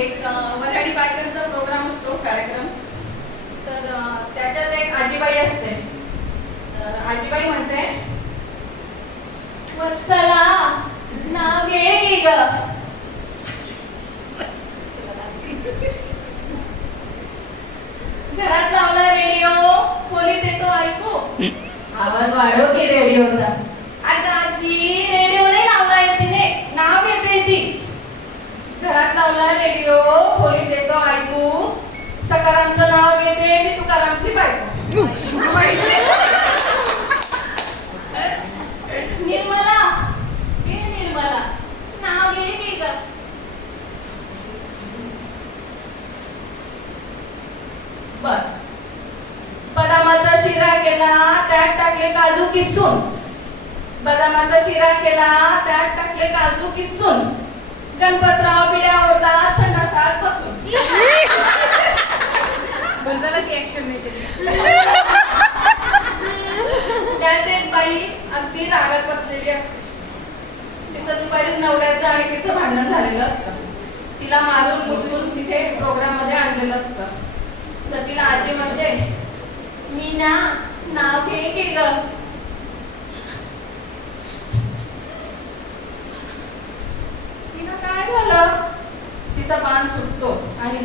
एक वऱ्हाडी बायकांचा प्रोग्राम असतो, कार्यक्रम. तर त्याच्यात एक आजीबाई असते. तर आजीबाई म्हणते, वत्सला नाव घे की ग. घरात लावला रेडिओ, खोलीत येतो ऐकू. आवाज वाढव की रेडिओचा. अगं आजी, रेडिओ नाही लावला आहे तिने, नाव घेते ती. घरात लावला रेडिओ, खोलीत येतो ऐकू. सकारामचं नाव घेते मी, तुकारामची बायको. निर्मला घे, निर्मला नाव घे की ग. बर, बदामाचा शिरा केला, त्यात टाकले काजू किसून. बदामाचा शिरा केला, त्यात टाकले काजू किसून. गणपतराव बिड्या ओढतात संडासात बसून. बरं की ऍक्शन नाही त्यात एक बाई अगदी रागात बसलेली असते. तिचं दुपारी नवऱ्याचं आणि तिचं भांडण झालेलं असतं. तिला मारून मुटून तिथे प्रोग्राम मध्ये आणलेलं असतं. तर तिला आजी म्हणते, मी नाव घे की ग. तिला काय झालं? तिचा बाण सुटतो आणि